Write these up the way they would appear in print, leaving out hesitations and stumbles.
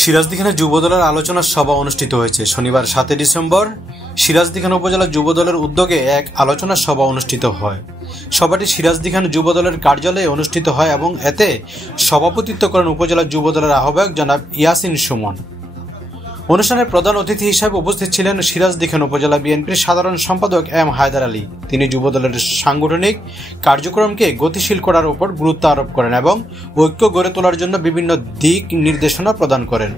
সিরাজদিখানে যুবদলের আলোচনা সভা অনুষ্ঠিত হয়েছে। শনিবার 7 ডিসেম্বর সিরাজদিখান উপজেলা যুবদলের উদ্যোগে এক আলোচনা সভা অনুষ্ঠিত হয়। সভাটি সিরাজদিখান যুবদলের কার্যালয়ে অনুষ্ঠিত হয় এবং এতে সভাপতিত্ব করেন উপজেলা যুবদলের আহ্বায়ক জনাব ইয়াসিন সুমন। অনুষ্ঠানে প্রধান অতিথি হিসেবে উপস্থিত ছিলেন সিরাজদিখান উপজেলা বিএনপির সাধারণ সম্পাদক এম হায়দার আলী। তিনি যুবদলের সাংগঠনিক কার্যক্রমকে গতিশীল করার উপর গুরুত্ব আরোপ করেন এবং ঐক্য গড়ে তোলার জন্য বিভিন্ন দিক নির্দেশনা প্রদান করেন।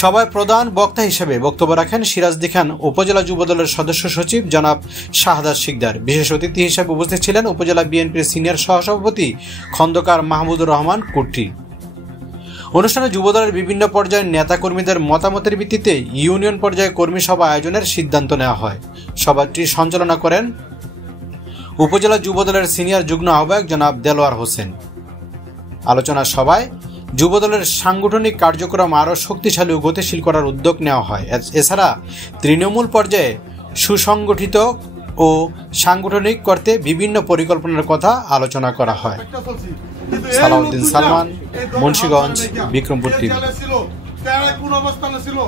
সভায় প্রধান বক্তা হিসেবে বক্তব্য রাখেন সিরাজদিখান উপজেলা যুবদলের সদস্য সচিব জনাব শাহাদাত শিকদার। বিশেষ অতিথি হিসেবে উপস্থিত ছিলেন উপজেলা বিএনপির সিনিয়র সহসভাপতি খন্দকার মাহমুদুর রহমান কুট্টি। অনুষ্ঠানে যুবদলের বিভিন্ন পর্যায়ের নেতাকর্মীদের মতামতের ভিত্তিতে ইউনিয়ন পর্যায়ে কর্মী সভা আয়োজনের সিদ্ধান্ত নেওয়া হয়। সভাটি সঞ্চালনা করেন উপজেলা যুবদলের সিনিয়র যুগ্ম আহ্বায়ক জনাব দেলোয়ার হোসেন। আলোচনা সভায় যুবদলের সাংগঠনিক কার্যক্রম আরও শক্তিশালী ও গতিশীল করার উদ্যোগ নেওয়া হয়। এছাড়া তৃণমূল পর্যায়ে সুসংগঠিত ও সাংগঠনিক করতে বিভিন্ন পরিকল্পনার কথা আলোচনা করা হয়। সালাউদ্দিন সালমান, মুন্সিগঞ্জ, বিক্রমপুর টিভি। কোন অবস্থানে ছিল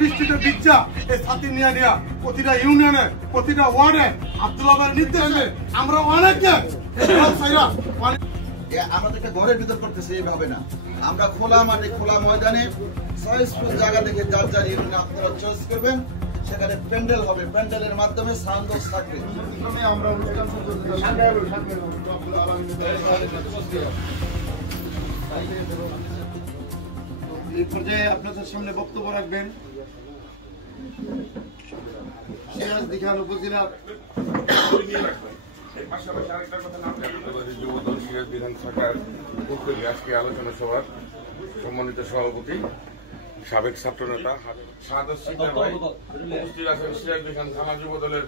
বৃষ্টিতে ভিজা এই ছাতি নিয়ে নিয়ে প্রতিটা ইউনিয়নে প্রতিটা ওয়ার্ডে আব্দুল্লাহের নির্দেশে আমরা অনেকে আমাদেরকে ঘরের ভিতর করতেছে এইভাবে না, আমরা খোলা মাঠে খোলা ময়দানে চয়েসফুল জায়গা দেখে যার যার ইউনিয়নে আপনারা চয়েস করবেন, সেখানে প্যান্ডেল হবে, প্যান্ডেলের মাধ্যমে সাউন্ড বক্স থাকবে। আমরা এই পর্যায়ে আপনাদের সামনে বক্তব্য রাখবেন সিরাজদিখান উপজেলার যুবদল সিরাজদিখান শাখার উদ্যোগে আজকে আলোচনা সভার সম্মানিত সভাপতি সাবেক ছাত্রনেতা শাহাদাত শিকদার ভাই উপস্থিত আছেন। সিরাজদিখান থানা যুবদলের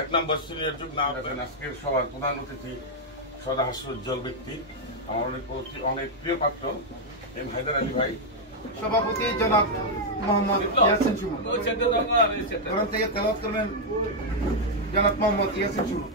1 নম্বর সিনিয়র যুগ্ম আছেন। আজকের সভার প্রধান অতিথি সদা হাস্যোজ্জ্বল ব্যক্তি, আমার অনেক প্রিয় পাত্র এম হায়দার আলী ভাই। সভাপতি জনাব মোহাম্মদ ইয়াসিন সুমন। থেকে তেলাওয়াত করবেন জনাব মোহাম্মদ ইয়াসিন সুমন।